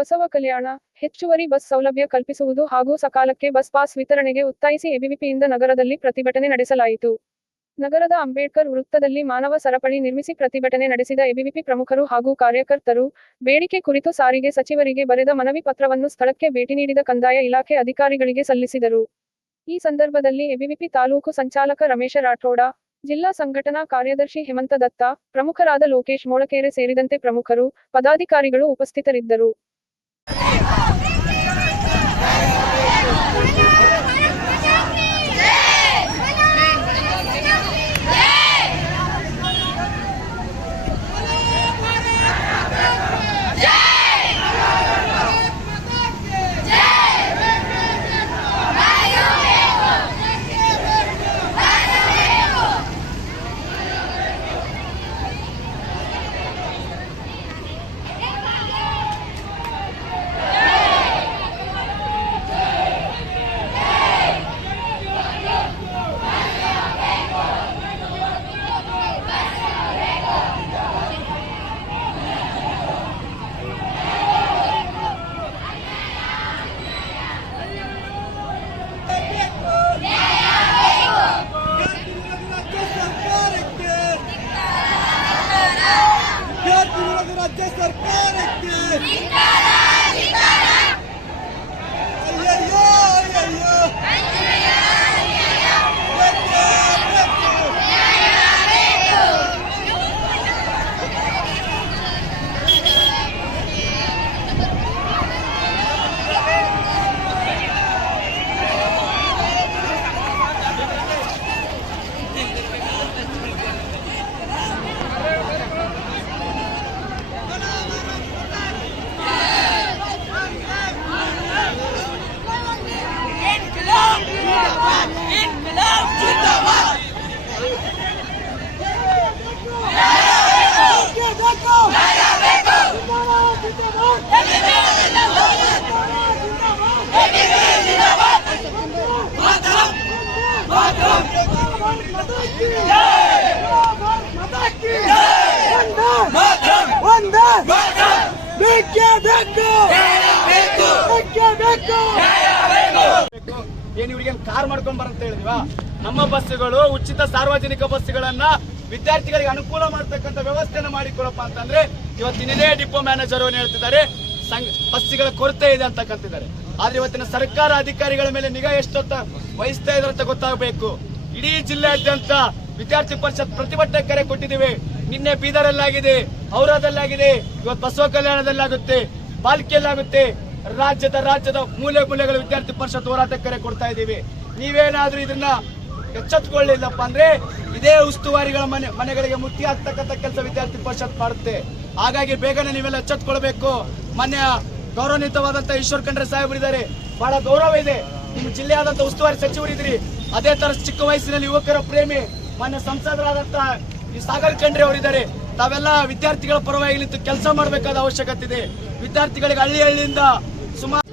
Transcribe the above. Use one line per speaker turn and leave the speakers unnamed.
ಬಸವ ಕಲ್ಯಾಣ, ಹೆಚ್ಚುವರಿ ಬಸ್ ಸೌಲಭ್ಯ ಕಲ್ಪಿಸುವುದು ಹಾಗೂ ಸಕಾಲಕ್ಕೆ ಬಸ್ ಪಾಸ್ ವಿತರಣೆಗೆ ಒತ್ತಾಯಿಸಿ ಎಬಿವಿಪಿಯಿಂದ ನಗರದಲ್ಲಿ ಪ್ರತಿಭಟನೆ ನಡೆಸಲಾಯಿತು. ನಗರದ ಅಂಬೇಡ್ಕರ್ ವೃತ್ತದಲ್ಲಿ ಮಾನವ ಸರಪಳಿ ನಿರ್ಮಿಸಿ ಪ್ರತಿಭಟನೆ ನಡೆಸಿದ ಎಬಿವಿಪಿ ಪ್ರಮುಖರು ಹಾಗೂ ಕಾರ್ಯಕರ್ತರು, ಬೇಡಿಕೆ ಕುರಿತು ಸಾರಿಗೆ ಸಚಿವರಿಗೆ ಬರೆದ ಮನವಿ ಪತ್ರವನ್ನು ಸ್ಥಳಕ್ಕೆ ಭೇಟಿ ನೀಡಿದ ಕಂದಾಯ ಇಲಾಖೆ ಅಧಿಕಾರಿಗಳಿಗೆ ಸಲ್ಲಿಸಿದರು. ಈ ಸಂದರ್ಭದಲ್ಲಿ ಎಬಿವಿಪಿ ತಾಲೂಕು ಸಂಚಾಲಕ ರಮೇಶ ರಾಠೋಡ, ಜಿಲ್ಲಾ ಸಂಘಟನಾ ಕಾರ್ಯದರ್ಶಿ ಹೇಮಂತ ದತ್ತ, ಪ್ರಮುಖರಾದ ಲೋಕೇಶ್ ಮೊಳಕೇರೆ ಸೇರಿದಂತೆ ಪ್ರಮುಖರು, ಪದಾಧಿಕಾರಿಗಳು ಉಪಸ್ಥಿತರಿದ್ದರು.
ಏನ್ ಇವ್ರಿಗೆ ಕಾರ್ ಮಾಡ್ಕೊಂಡ್ ಬರಂತ ಹೇಳಿದ್ವಾ? ನಮ್ಮ ಬಸ್ಸುಗಳು ಉಚಿತ ಸಾರ್ವಜನಿಕ ಬಸ್ಸುಗಳನ್ನ ವಿದ್ಯಾರ್ಥಿಗಳಿಗೆ ಅನುಕೂಲ ಮಾಡ್ತಕ್ಕಂಥ ವ್ಯವಸ್ಥೆನ ಮಾಡಿಕೊಡಪ್ಪ ಅಂತಂದ್ರೆ ಇವತ್ತಿನೇ ಡಿಪೋ ಮ್ಯಾನೇಜರ್ ಅವ್ರು ಹೇಳ್ತಿದ್ದಾರೆ ಬಸ್ಸುಗಳ ಕೊರತೆ ಇದೆ ಅಂತಕ್ಕಂತಿದ್ದಾರೆ ಆದ್ರೆ ಇವತ್ತಿನ ಸರ್ಕಾರ ಅಧಿಕಾರಿಗಳ ಮೇಲೆ ನಿಗಾ ಎಷ್ಟೊತ್ತ ವಹಿಸ್ತಾ ಇದ್ರಂತ ಗೊತ್ತಾಗಬೇಕು. ಇಡೀ ಜಿಲ್ಲೆಯಾದ್ಯಂತ ವಿದ್ಯಾರ್ಥಿ ಪರಿಷತ್ ಪ್ರತಿಭಟನೆ ಕರೆ ಕೊಟ್ಟಿದ್ದೀವಿ. ನಿನ್ನೆ ಬೀದರಲ್ಲಾಗಿದೆ ಔರಾದಲ್ಲಾಗಿದೆ ಇವತ್ತು ಬಸವ ಕಲ್ಯಾಣದಲ್ಲಾಗುತ್ತೆ ಬಾಲ್ಕಿಯಲ್ಲಾಗುತ್ತೆ. ರಾಜ್ಯದ ರಾಜ್ಯದ ಮೂಲೆ ಮೂಲೆಗಳು ವಿದ್ಯಾರ್ಥಿ ಪರಿಷತ್ ಹೋರಾಟ ಕರೆ ಕೊಡ್ತಾ ಇದ್ದೀವಿ. ನೀವೇನಾದ್ರೂ ಇದನ್ನ ಎಚ್ಚೆತ್ಕೊಳ್ಳಿಲ್ಲಪ್ಪ ಅಂದ್ರೆ ಇದೇ ಉಸ್ತುವಾರಿಗಳ ಮನೆ, ಮನೆಗಳಿಗೆ ಮುತ್ತಿ ಹಾಕ್ತಕ್ಕಂಥ ಕೆಲಸ ವಿದ್ಯಾರ್ಥಿ ಪರಿಷತ್ ಮಾಡುತ್ತೆ. ಹಾಗಾಗಿ ಬೇಗನೆ ನೀವೆಲ್ಲ ಎಚ್ಚೆತ್ಕೊಳ್ಬೇಕು. ಮೊನ್ನೆ ಗೌರವಾನ್ವಿತವಾದಂತಹ ಈಶ್ವರ್ ಖಂಡ್ರೆ ಸಾಹೇಬರಿದ್ದಾರೆ. ಬಹಳ ಗೌರವ ಇದೆ. ನಿಮ್ಮ ಜಿಲ್ಲೆಯಾದಂಥ ಉಸ್ತುವಾರಿ ಸಚಿವರಿದ್ರಿ ಅದೇ ತರ ಚಿಕ್ಕ ವಯಸ್ಸಿನಲ್ಲಿ ಯುವಕರ ಪ್ರೇಮಿ ಮಾನ್ಯ ಸಂಸದರಾದಂತ ಈ ಸಾಗರ್ ಖಂಡ್ರೆ ಅವರಿದ್ದಾರೆ. ತಾವೆಲ್ಲ ವಿದ್ಯಾರ್ಥಿಗಳ ಪರವಾಗಿ ಕೆಲಸ ಮಾಡಬೇಕಾದ ಅವಶ್ಯಕತೆ ಇದೆ. ವಿದ್ಯಾರ್ಥಿಗಳಿಗೆ ಹಳ್ಳಿ ಹಳ್ಳಿಯಿಂದ ಸುಮಾರು